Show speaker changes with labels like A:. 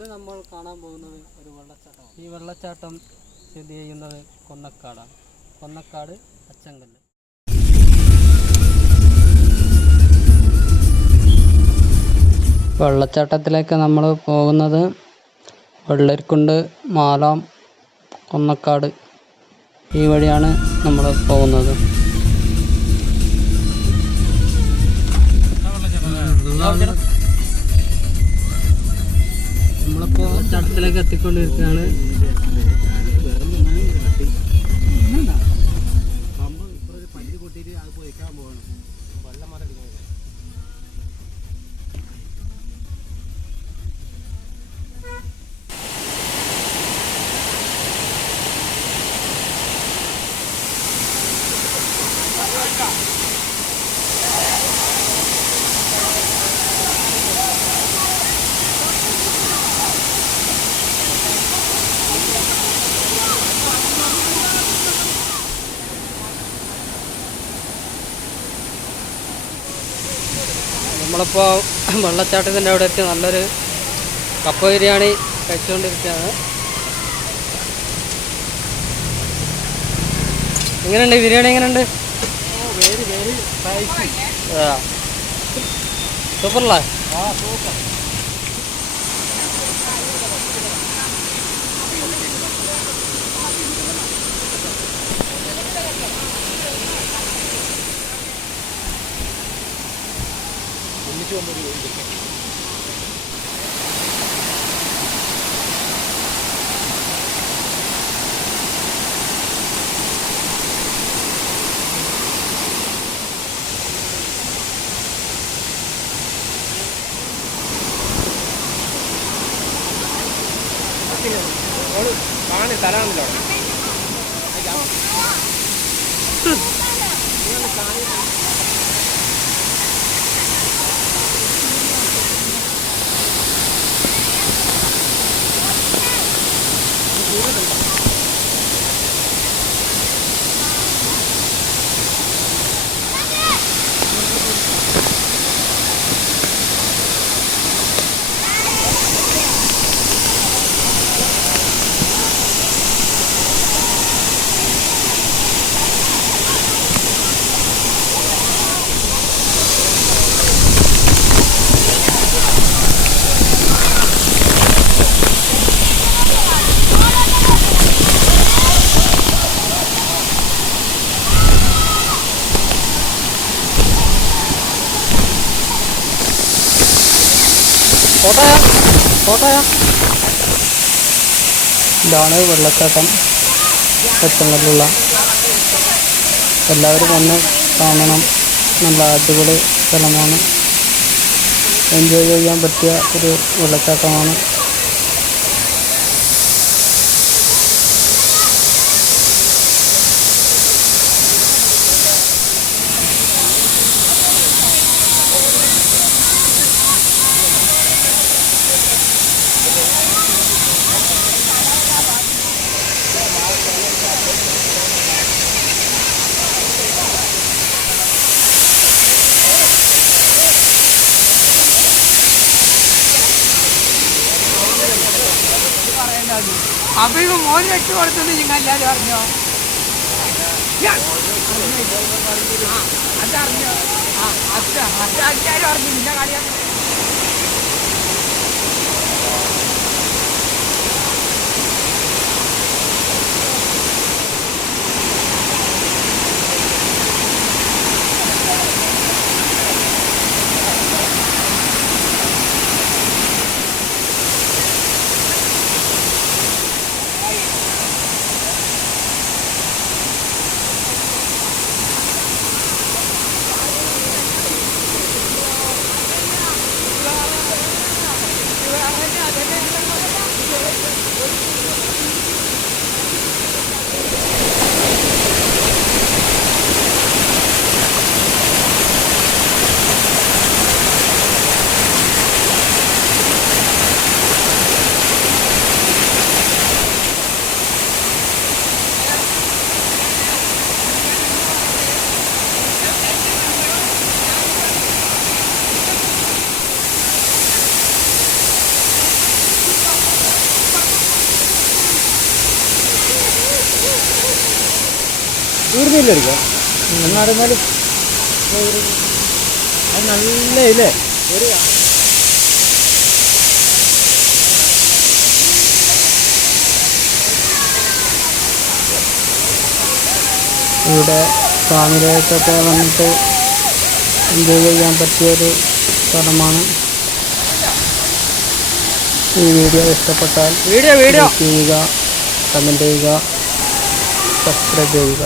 A: ഇന്ന് നമ്മൾ കാണാൻ പോകുന്നത് ഒരു വെള്ളച്ചാട്ടം ഈ വെള്ളച്ചാട്ടം സ്ഥിതി ചെയ്യുന്നത് കൊന്നക്കാടാണ്. കൊന്നക്കാട് അച്ചങ്കല്ല്. വെള്ളച്ചാട്ടത്തിലേക്ക് നമ്മൾ പോകുന്നത് വെള്ളരിക്കുണ്ട് മാലാം കൊന്നക്കാട്. ഈ വഴിയാണ് നമ്മൾ പോകുന്നത്. നമ്മളിപ്പോ ചട്ടത്തിലേക്ക് എത്തിക്കൊണ്ടിരിക്കുകയാണ്. നമ്മളിപ്പോൾ വെള്ളച്ചാട്ടത്തിന്റെ അവിടെ എത്തി നല്ലൊരു കപ്പ ബിരിയാണി കഴിച്ചുകൊണ്ടിരിക്കുകയാണ്. എങ്ങനെയുണ്ട്? ബിരിയാണി എങ്ങനെയുണ്ട്?
B: വെരി സൂപ്പറല്ലേ ആ സൂപ്പർ കാണി
A: കോട്ടയ കോട്ടയ ഇതാണ് വെള്ളച്ചാട്ടം. വെച്ചങ്ങളിലുള്ള എല്ലാവരും വന്ന് കാണണം. നല്ല അടിപൊളി സ്ഥലമാണ്. എൻജോയ് ചെയ്യാൻ പറ്റിയ ഒരു വെള്ളച്ചാട്ടമാണ്.
C: അപ്പൊ ഇവ മോൻ വെച്ച് കൊടുത്തെന്ന് നിങ്ങൾ എല്ലാവരും അറിഞ്ഞോ? അതറിഞ്ഞോ? ആ അത് അത് എല്ലാവരും അറിഞ്ഞു. നിന്നെ കളിയാക്കി 再这样再这样再这样我我我我就不给你们玩了
B: തീർന്നില്ല എടുക്കാം. എന്നായിരുന്നാലും അത് നല്ല ഇല്ലേ? ഒരു
A: ഇവിടെ ഫാമിലിയായിട്ടൊക്കെ വന്നിട്ട് എൻജോയ് ചെയ്യാൻ പറ്റിയൊരു സ്ഥലമാണ്. ഈ വീഡിയോ ഇഷ്ടപ്പെട്ടാൽ
C: വീഡിയോ വീഡിയോ.
A: ചെയ്യുക കമന്റ് ചെയ്യുക സബ്സ്ക്രൈബ് ചെയ്യുക.